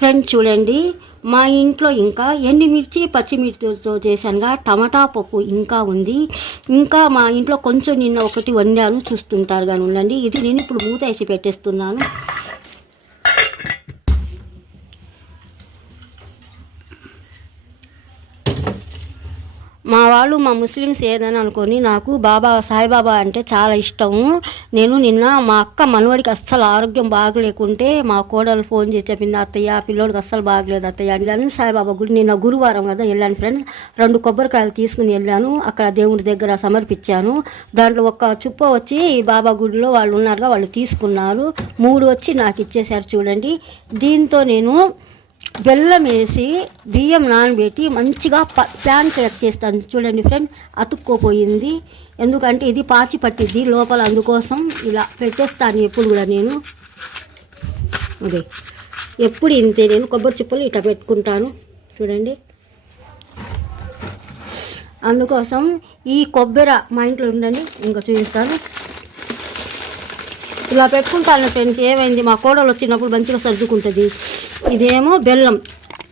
Friend చూడండి మా ఇంట్లో ఇంకా ఎండుమిర్చి పచ్చిమిర్చితో చేశానుగా టమాటా పప్పు ఇంకా ఉంది. ఇంకా మా ఇంట్లో కొంచెం నిన్న ఒకటి వండాను చూస్తుంటారు కానీ ఉండండి. ఇది నేను ఇప్పుడు మూత వేసి పెట్టేస్తున్నాను. మా వాళ్ళు మా ముస్లిమ్స్ ఏదని అనుకొని నాకు బాబా సాయిబాబా అంటే చాలా ఇష్టము. నేను నిన్న మా అక్క మనవడికి అస్సలు ఆరోగ్యం బాగలేకుంటే మా కోడలు ఫోన్ చేసి చెప్పింది అత్తయ్య పిల్లోడికి అస్సలు బాగలేదు అత్తయ్య అని కానీ సాయిబాబా గుడి నిన్న గురువారం కదా వెళ్ళాను ఫ్రెండ్స్. రెండు కొబ్బరికాయలు తీసుకుని వెళ్ళాను. అక్కడ దేవుడి దగ్గర సమర్పించాను. దాంట్లో ఒక చుప్ప వచ్చి బాబా గుడిలో వాళ్ళు ఉన్నారుగా వాళ్ళు తీసుకున్నారు. మూడు వచ్చి నాకు ఇచ్చేశారు చూడండి. దీంతో నేను బెల్లం వేసి బియ్యం నానబెట్టి మంచిగా ప ప్యాన్ కట్ చేస్తాను. చూడండి ఫ్రెండ్ అతుక్కోపోయింది. ఎందుకంటే ఇది పాచి పట్టిద్ది లోపల అందుకోసం ఇలా పెట్టేస్తాను ఎప్పుడు కూడా నేను. అదే ఎప్పుడు ఇంతే నేను కొబ్బరి చిప్పలు ఇట్లా పెట్టుకుంటాను. చూడండి. అందుకోసం ఈ కొబ్బరి మా ఇంట్లో ఉండండి ఇంకా చూపిస్తాను. ఇలా పెట్టుకుంటాను ఫ్రెండ్స్ ఏమైంది? మా కోడలు వచ్చినప్పుడు మంచిగా సర్దుకుంటుంది. ఇదేమో బెల్లం.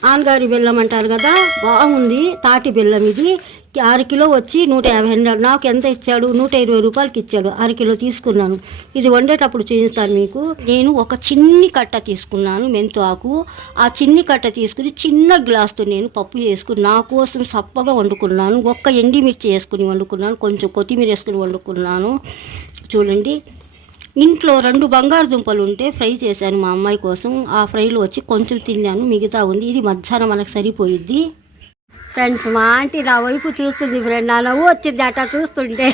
ఆనగారి బెల్లం అంటారు కదా బాగుంది తాటి బెల్లం ఇది. అరకిలో వచ్చి నూట యాభై నాకు ఎంత ఇచ్చాడు? నూట ఇరవై రూపాయలకి ఇచ్చాడు. అర కిలో తీసుకున్నాను. ఇది వండేటప్పుడు చూపిస్తాను మీకు. నేను ఒక చిన్ని కట్ట తీసుకున్నాను మెంతు ఆకు ఆ చిన్ని కట్ట తీసుకుని చిన్న గ్లాస్తో నేను పప్పు చేసుకుని నా కోసం సప్పగా వండుకున్నాను. ఒక్క ఎండిమిర్చి వేసుకుని వండుకున్నాను. కొంచెం కొత్తిమీర వేసుకుని వండుకున్నాను. చూడండి. ఇంట్లో రెండు బంగాళదుంపలు ఉంటే ఫ్రై చేశాను మా అమ్మాయి కోసం. ఆ ఫ్రైలో వచ్చి కొంచెం తిన్నాను మిగతా ఉంది. ఇది మధ్యాహ్నం మనకు సరిపోయిద్ది. ఫ్రెండ్స్ మా ఆంటీ నా వైపు చూస్తుంది ఫ్రెండ్ నా నవ్వు వచ్చింది అట చూస్తుంటే.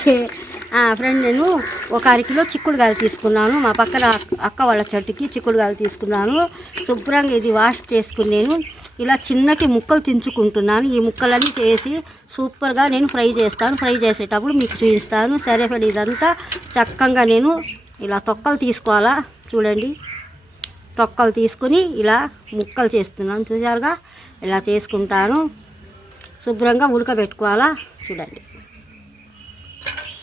ఫ్రెండ్ నేను ఒక అర కిలో చిక్కుడుగాయలు తీసుకున్నాను. మా పక్కన అక్క- అక్క వాళ్ళ చెట్టుకి చిక్కుడుగాయలు తీసుకున్నాను. శుభ్రంగా ఇది వాష్ చేసుకుని నేను ఇలా చిన్నటి ముక్కలు తించుకుంటున్నాను ఈ ముక్కలన్నీ చేసి సూపర్గా నేను ఫ్రై చేస్తాను. ఫ్రై చేసేటప్పుడు మీకు చూపిస్తాను. సరే ఫ్రెండ్ ఇదంతా చక్కగా నేను ఇలా తొక్కలు తీసుకోవాలా? చూడండి. తొక్కలు తీసుకుని ఇలా ముక్కలు చేస్తున్నాను. చూసారుగా ఇలా చేసుకుంటాను. శుభ్రంగా ఉడకబెట్టుకోవాలా? చూడండి.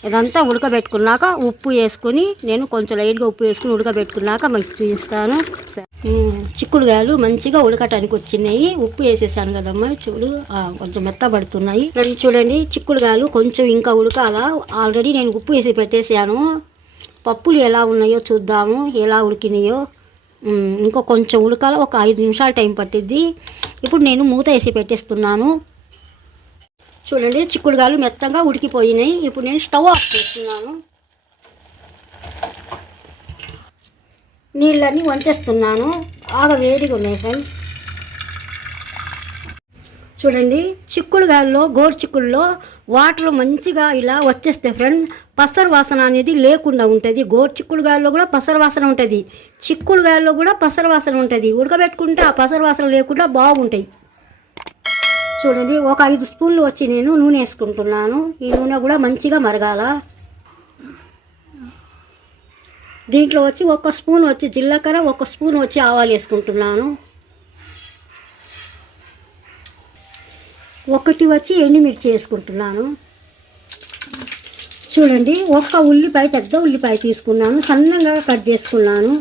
ఇదంతా ఉడకబెట్టుకున్నాక ఉప్పు వేసుకొని నేను కొంచెం లైట్గా ఉప్పు వేసుకుని ఉడకబెట్టుకున్నాక మంచి చూపిస్తాను. చిక్కుడుగాయలు మంచిగా ఉడకటానికి వచ్చినాయి. ఉప్పు వేసేసాను కదమ్మా. చూడు కొంచెం మెత్తబడుతున్నాయి. చూడండి చిక్కుడుగాయలు కొంచెం ఇంకా ఉడకాలా? ఆల్రెడీ నేను ఉప్పు వేసి పెట్టేసాను. పప్పులు ఎలా ఉన్నాయో చూద్దాము ఎలా ఉడికినాయో. ఇంకా ఇంకో కొంచెం ఉడకాల ఒక ఐదు నిమిషాలు టైం పట్టిద్ది. ఇప్పుడు నేను మూత వేసి పెట్టేస్తున్నాను. చూడండి చిక్కుడుగాయలు మెత్తంగా ఉడికిపోయినాయి. ఇప్పుడు నేను స్టవ్ ఆఫ్ చేస్తున్నాను. నీళ్ళన్నీ వంచేస్తున్నాను. బాగా వేడిగా ఉన్నాయి ఫ్రెండ్స్ చూడండి చిక్కుడుగాయల్లో గోరు చిక్కుల్లో వాటర్ మంచిగా ఇలా వచ్చేస్తే ఫ్రెండ్ పసరు వాసన అనేది లేకుండా ఉంటుంది. గోరు చిక్కుడుగాయల్లో కూడా పసరు వాసన ఉంటుంది. చిక్కుడుగాయల్లో కూడా పసరు వాసన ఉంటుంది. ఉడకబెట్టుకుంటే ఆ పసరు వాసన లేకుండా బాగుంటాయి. చూడండి ఒక ఐదు స్పూన్లు వచ్చి నేను నూనె వేసుకుంటున్నాను. ఈ నూనె కూడా మంచిగా మరగాల. దీంట్లో వచ్చి ఒక స్పూన్ వచ్చి జీలకర్ర ఒక స్పూన్ వచ్చి ఆవాలు వేసుకుంటున్నాను. ఒకటి వచ్చి ఎండుమిర్చి వేసుకుంటున్నాను చూడండి ఒక్క ఉల్లిపాయ పెద్ద ఉల్లిపాయ తీసుకున్నాను. సన్నగా కట్ చేసుకున్నాను.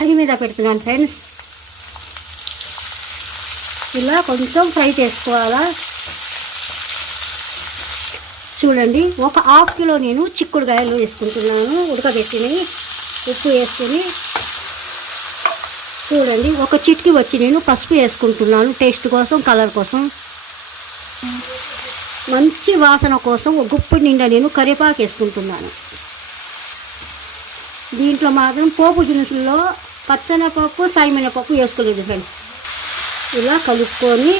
అది మీద పెడుతున్నాను ఫ్రెండ్స్. ఇలా కొంచెం ఫ్రై చేసుకోవాలా? చూడండి ఒక హాఫ్ కిలో నేను చిక్కుడుకాయలు వేసుకుంటున్నాను. ఉడకబెట్టినవి. ఉప్పు వేసుకొని చూడండి ఒక చిటికి వచ్చి నేను పసుపు వేసుకుంటున్నాను టేస్ట్ కోసం కలర్ కోసం. మంచి వాసన కోసం ఒక గుప్పు నిండా నేను కరివేపాకు వేసుకుంటున్నాను. దీంట్లో మాత్రం పోపు దినుసుల్లో పచ్చనపప్పు సాయిమినపప్పు వేసుకోలేదు ఫ్రెండ్స్. ఇలా కలుపుకొని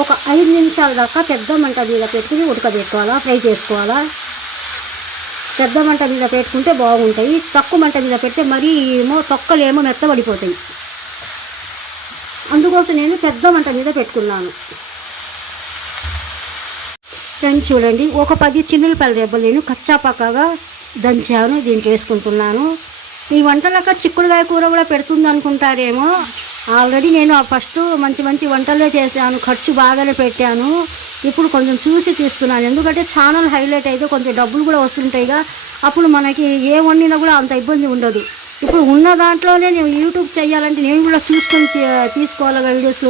ఒక ఐదు నిమిషాల దాకా పెద్ద మంట మీద పెట్టుకుని ఉడకబెట్టుకోవాలా ఫ్రై చేసుకోవాలా. పెద్ద మంట మీద పెట్టుకుంటే బాగుంటాయి తక్కువ మంట మీద పెడితే మరీ ఏమో తొక్కలేమో మెత్తబడిపోతాయి. అందుకోసం నేను పెద్ద మంట మీద పెట్టుకున్నాను. ఫ్రెండ్ చూడండి ఒక పది చిన్నులపల్లి రెబ్బలు నేను కచ్చాపక్కగా దంచాను దీంట్లో వేసుకుంటున్నాను. ఈ వంటలక చిక్కుడుకాయ కూర కూడా పెడుతుంది అనుకుంటారేమో ఆల్రెడీ నేను ఫస్ట్ మంచి మంచి వంటలే చేశాను ఖర్చు బాగానే పెట్టాను. ఇప్పుడు కొంచెం చూసి తీస్తున్నాను. ఎందుకంటే ఛానల్ హైలైట్ అయితే కొంచెం డబ్బులు కూడా వస్తుంటాయిగా. అప్పుడు మనకి ఏ వండినా కూడా అంత ఇబ్బంది ఉండదు. ఇప్పుడు ఉన్న దాంట్లోనే నేను యూట్యూబ్ చేయాలంటే నేను కూడా చూసుకొని తీసుకోవాలి వీడియోస్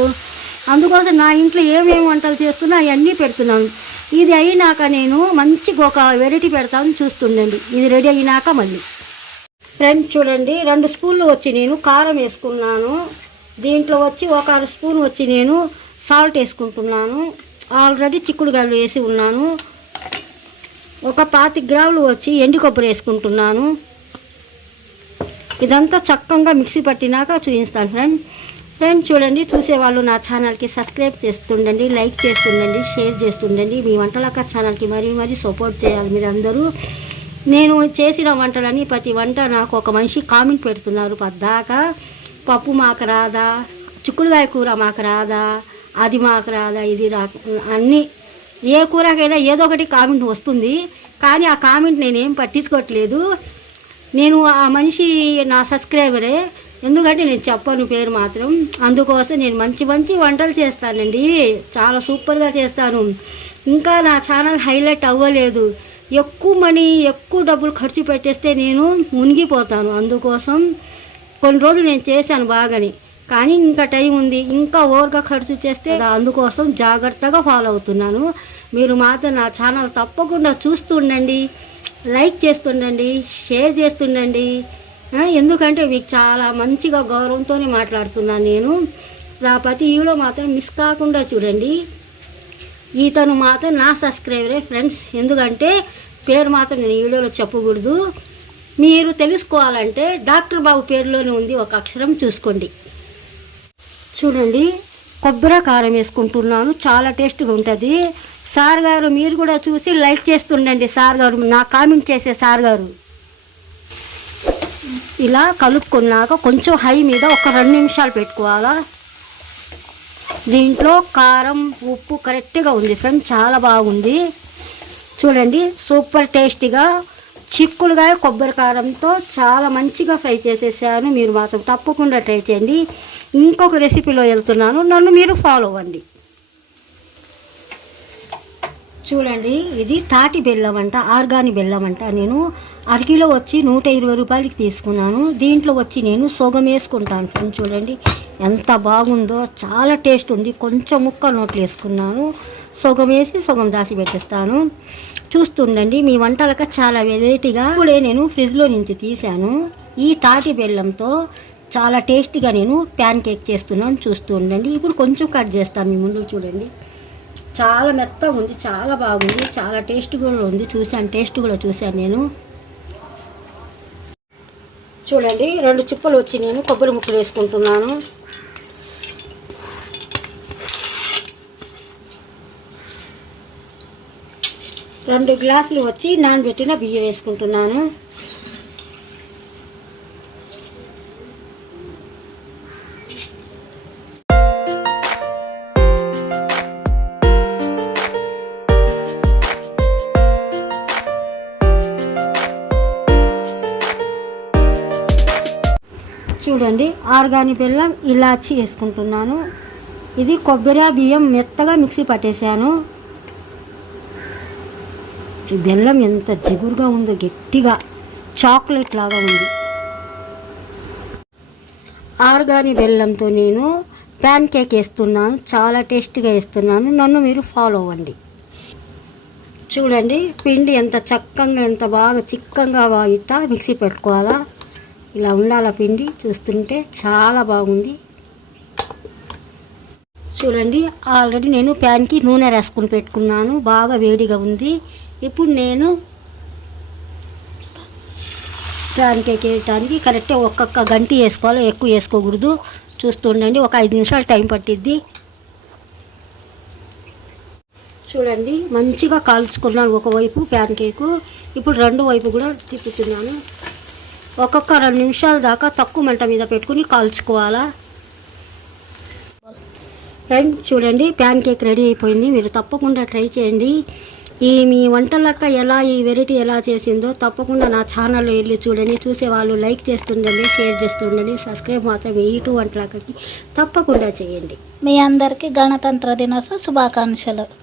అందుకోసం నా ఇంట్లో ఏమేమి వంటలు చేస్తున్నా అవన్నీ పెడుతున్నాను. ఇది అయినాక నేను మంచిగా ఒక వెరైటీ పెడతాను చూస్తుండండి. ఇది రెడీ అయినాక మళ్ళీ. ఫ్రెండ్ చూడండి రెండు స్పూన్లు వచ్చి నేను కారం వేసుకున్నాను. దీంట్లో వచ్చి ఒక అర స్పూన్ వచ్చి నేను సాల్ట్ వేసుకుంటున్నాను. ఆల్రెడీ చిక్కుడుగాయలు వేసి ఉన్నాను. ఒక పాతి గ్రాములు వచ్చి ఎండు కొబ్బరి వేసుకుంటున్నాను. ఇదంతా చక్కగా మిక్సీ పట్టినాక చూపిస్తాను ఫ్రెండ్. ఫ్రెండ్ చూడండి చూసేవాళ్ళు నా ఛానల్కి సబ్స్క్రైబ్ చేస్తుండండి లైక్ చేస్తుండండి షేర్ చేస్తుండండి. మీ వంటలక్క ఛానల్కి మరీ మరీ సపోర్ట్ చేయాలి మీరు అందరూ నేను చేసిన వంటలని ప్రతి వంట నాకు ఒక మనిషి కామెంట్ పెడుతున్నారు. పద్దాక పప్పు మాకు రాదా చిక్కుడుగాయ కూర మాకు రాదా అది మాకు రాదా ఇది రా అన్నీ. ఏ కూరకైనా ఏదో ఒకటి కామెంట్ వస్తుంది. కానీ ఆ కామెంట్ నేనేం పట్టించుకోవట్లేదు. నేను ఆ మనిషి నా సబ్స్క్రైబరే. ఎందుకంటే నేను చెప్పను పేరు మాత్రం. అందుకోసం నేను మంచి మంచి వంటలు చేస్తానండి. చాలా సూపర్గా చేస్తాను. ఇంకా నా ఛానల్ హైలైట్ అవ్వలేదు. ఎక్కువ మనీ ఎక్కువ డబ్బులు ఖర్చు పెట్టేస్తే నేను మునిగిపోతాను. అందుకోసం కొన్ని రోజులు నేను చేశాను బాగాని. కానీ ఇంకా టైం ఉంది. ఇంకా ఓవర్గా ఖర్చు చేస్తే అందుకోసం జాగ్రత్తగా ఫాలో అవుతున్నాను. మీరు మాత్రం నా ఛానల్ తప్పకుండా చూస్తుండండి లైక్ చేస్తుండండి షేర్ చేస్తుండండి. ఎందుకంటే మీకు చాలా మంచిగా గౌరవంతోనే మాట్లాడుతున్నాను నేను. నా ప్రతి వీడియో మాత్రం మిస్ కాకుండా చూడండి. ఈతను మాత్రం నా సబ్స్క్రైబరే ఫ్రెండ్స్ ఎందుకంటే పేరు మాత్రం నేను వీడియోలో చెప్పకూడదు. మీరు తెలుసుకోవాలంటే డాక్టర్ బాబు పేరులోనే ఉంది ఒక అక్షరం చూసుకోండి. చూడండి కొబ్బరి కారం వేసుకుంటున్నాను. చాలా టేస్ట్గా ఉంటుంది. సార్ గారు మీరు కూడా చూసి లైక్ చేస్తుండండి సార్ గారు నా కామెంట్ చేసే సార్ గారు. ఇలా కలుపుకున్నాక కొంచెం హై మీద ఒక రెండు నిమిషాలు పెట్టుకోవాలా? దీంట్లో కారం ఉప్పు కరెక్ట్గా ఉంది ఫ్రెండ్ చాలా బాగుంది. చూడండి సూపర్ టేస్టీగా చిక్కుడుగా కొబ్బరి కారంతో చాలా మంచిగా ఫ్రై చేసేసాను. మీరు మాత్రం తప్పకుండా ట్రై చేయండి. ఇంకొక రెసిపీలో వెళ్తున్నాను. నన్ను మీరు ఫాలో అవ్వండి. చూడండి ఇది తాటి బెల్లం అంట ఆర్గానిక్ బెల్లం అంట. నేను అరకిలో వచ్చి నూట ఇరవై రూపాయలకి తీసుకున్నాను. దీంట్లో వచ్చి నేను సొగం వేసుకుంటాను ఫ్రెండ్స్ చూడండి. ఎంత బాగుందో చాలా టేస్ట్ ఉంది. కొంచెం ముక్క నోట్లు వేసుకున్నాను. సొగం వేసి సొగం దాసి పెట్టేస్తాను. చూస్తుండండి మీ వంటలకు చాలా వెరైటీగా ఇప్పుడే నేను ఫ్రిడ్జ్లో నుంచి తీశాను. ఈ తాటి బెల్లంతో చాలా టేస్టీగా నేను ప్యాన్ కేక్ చేస్తున్నాను చూస్తూ ఉండండి ఇప్పుడు కొంచెం కట్ చేస్తాను మీ ముందు చూడండి. చాలా మెత్తగా ఉంది చాలా బాగుంది చాలా టేస్ట్ కూడా ఉంది. చూశాను టేస్ట్ కూడా చూశాను నేను. చూడండి రెండు చిప్పలు వచ్చి నేను కొబ్బరి ముక్కలు వేసుకుంటున్నాను. రెండు గ్లాసులు వచ్చి నానబెట్టిన బియ్యం వేసుకుంటున్నాను. ఆర్గానిక్ బెల్లం ఇలాచి వేసుకుంటున్నాను. ఇది కొబ్బరి బియ్యం మెత్తగా మిక్సీ పట్టేశాను. ఈ బెల్లం ఎంత జిగురుగా ఉందో గట్టిగా చాక్లెట్ లాగా ఉంది. ఆర్గానిక్ బెల్లంతో నేను ప్యాన్ కేక్ వేస్తున్నాను. చాలా టేస్టీగా వేస్తున్నాను. నన్ను మీరు ఫాలో అవ్వండి. చూడండి పిండి ఎంత చక్కగా ఎంత బాగా చిక్కంగా ఇట్ట మిక్సీ పెట్టుకోవాలా? ఇలా ఉండాల పిండి చూస్తుంటే చాలా బాగుంది. చూడండి ఆల్రెడీ నేను ప్యాన్కి నూనె రాసుకుని పెట్టుకున్నాను బాగా వేడిగా ఉంది. ఇప్పుడు నేను ప్యాన్ కేక్ వేయటానికి కరెక్ట్గా ఒక్కొక్క గంట వేసుకోవాలి ఎక్కువ వేసుకోకూడదు. చూస్తుండండి ఒక ఐదు నిమిషాలు టైం పట్టిద్ది. చూడండి మంచిగా కాల్చుకున్నాను ఒకవైపు ప్యాన్ కేకు ఇప్పుడు రెండు వైపు కూడా తిప్పుతున్నాను. ఒక్కొక్క రెండు నిమిషాల దాకా తక్కువ మంట మీద పెట్టుకుని కాల్చుకోవాలా? ఫ్రెండ్ చూడండి ప్యాన్ కేక్ రెడీ అయిపోయింది. మీరు తప్పకుండా ట్రై చేయండి. ఈ మీ వంటలక్క ఎలా ఈ వెరైటీ ఎలా చేసిందో తప్పకుండా నా ఛానల్లో వెళ్ళి చూడండి. చూసే వాళ్ళు లైక్ చేస్తుండండి షేర్ చేస్తుండండి. సబ్స్క్రైబ్ మాత్రం ఈ టూ వంటలక్కకి తప్పకుండా చేయండి. మీ అందరికీ గణతంత్ర దినోత్సవ శుభాకాంక్షలు.